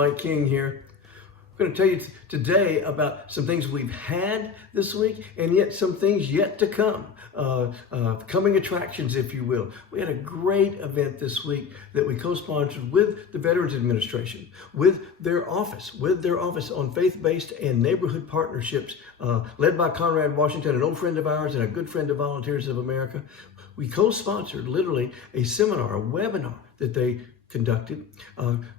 Mike King here. I'm going to tell you today about some things we've had this week and yet some things yet to come. Coming attractions, if you will. We had a great event this week that we co-sponsored with the Veterans Administration, with their office on faith-based and neighborhood partnerships, led by Conrad Washington, an old friend of ours and a good friend of Volunteers of America. We co-sponsored literally a seminar, a webinar that they conducted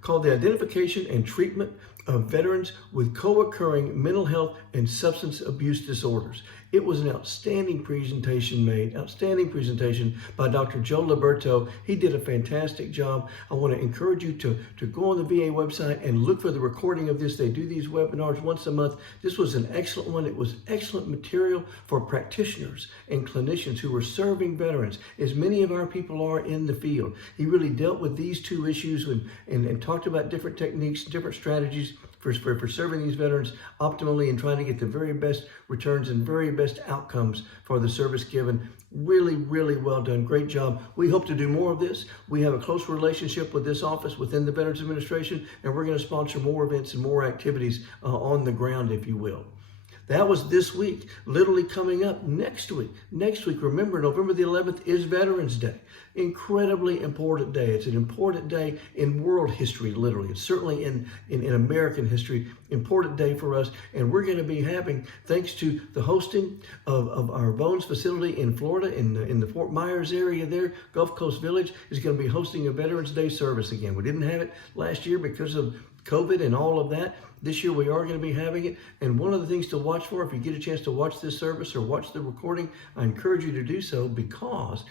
called The Identification and Treatment of Veterans with Co-occurring Mental Health and Substance Abuse Disorders. It was an outstanding presentation by Dr. Joe Liberto. He did a fantastic job. I want to encourage you to go on the VA website and look for the recording of this. They do these webinars once a month. This was an excellent one. It was excellent material for practitioners and clinicians who were serving veterans, as many of our people are in the field. He really dealt with these two issues and talked about different techniques, different strategies for serving these veterans optimally and trying to get the very best returns and very best outcomes for the service given. Really, really well done. Great job. We hope to do more of this. We have a close relationship with this office within the Veterans Administration, and we're going to sponsor more events and more activities on the ground, if you will. That was this week. Literally coming up next week. Next week, remember, November the 11th is Veterans Day. Incredibly important day. It's an important day in world history, literally. It's certainly in American history, important day for us. And we're going to be having, thanks to the hosting of our Bones facility in Florida, in the Fort Myers area there, Gulf Coast Village is going to be hosting a Veterans Day service again. We didn't have it last year because of COVID and all of that. This year we are going to be having it. And one of the things to watch for, if you get a chance to watch this service or watch the recording, I encourage you to do so, because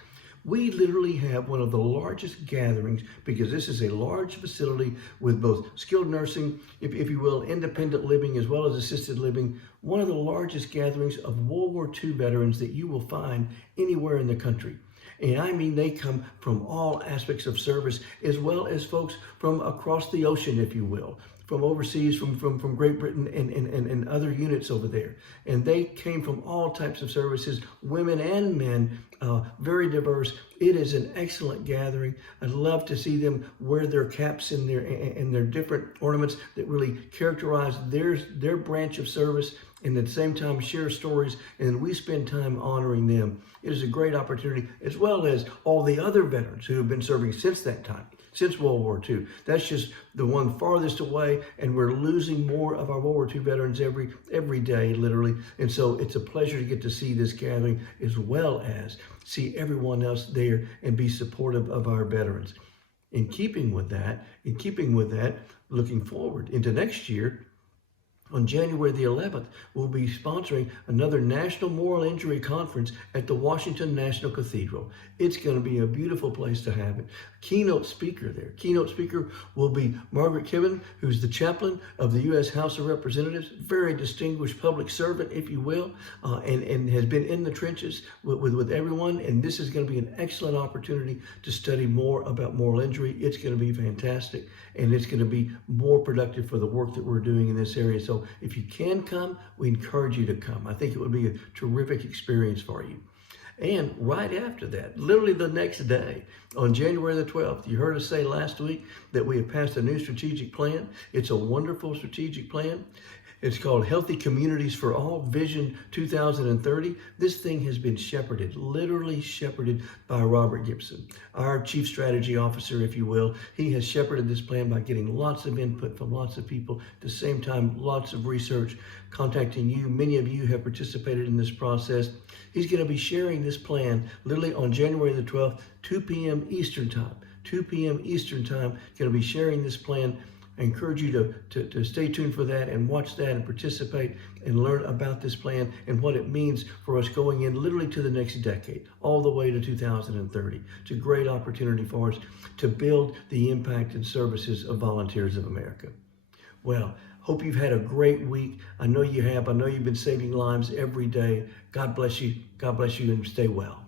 we literally have one of the largest gatherings, because this is a large facility with both skilled nursing, if you will, independent living, as well as assisted living. One of the largest gatherings of World War II veterans that you will find anywhere in the country. And I mean, they come from all aspects of service, as well as folks from across the ocean, if you will, from overseas, from Great Britain and other units over there. And they came from all types of services, women and men, very diverse. It is an excellent gathering. I'd love to see them wear their caps and their different ornaments that really characterize their branch of service, and at the same time share stories, and we spend time honoring them. It is a great opportunity, as well as all the other veterans who have been serving since that time, since World War II. That's just the one farthest away, and we're losing more of our World War II veterans every day, literally. And so it's a pleasure to get to see this gathering, as well as see everyone else there and be supportive of our veterans. In keeping with that, looking forward into next year, on January the 11th, we'll be sponsoring another National Moral Injury Conference at the Washington National Cathedral. It's going to be a beautiful place to have it. Keynote speaker there. Keynote speaker will be Margaret Kibben, who's the chaplain of the U.S. House of Representatives, very distinguished public servant, if you will, and has been in the trenches with everyone. And this is going to be an excellent opportunity to study more about moral injury. It's going to be fantastic, and it's going to be more productive for the work that we're doing in this area. So if you can come, we encourage you to come. I think it would be a terrific experience for you. And right after that, literally the next day, on January the 12th, you heard us say last week that we have passed a new strategic plan. It's a wonderful strategic plan. It's called Healthy Communities for All, Vision 2030. This thing has been shepherded, literally shepherded by Robert Gibson, our Chief Strategy Officer, if you will. He has shepherded this plan by getting lots of input from lots of people. At the same time, lots of research, contacting you. Many of you have participated in this process. He's going to be sharing this plan literally on January the 12th, 2 p.m. Eastern Time. 2 p.m. Eastern Time, going to be sharing this plan. I encourage you to stay tuned for that and watch that and participate and learn about this plan and what it means for us going in literally to the next decade, all the way to 2030. It's a great opportunity for us to build the impact and services of Volunteers of America. Well, hope you've had a great week. I know you have. I know you've been saving lives every day. God bless you. God bless you, and stay well.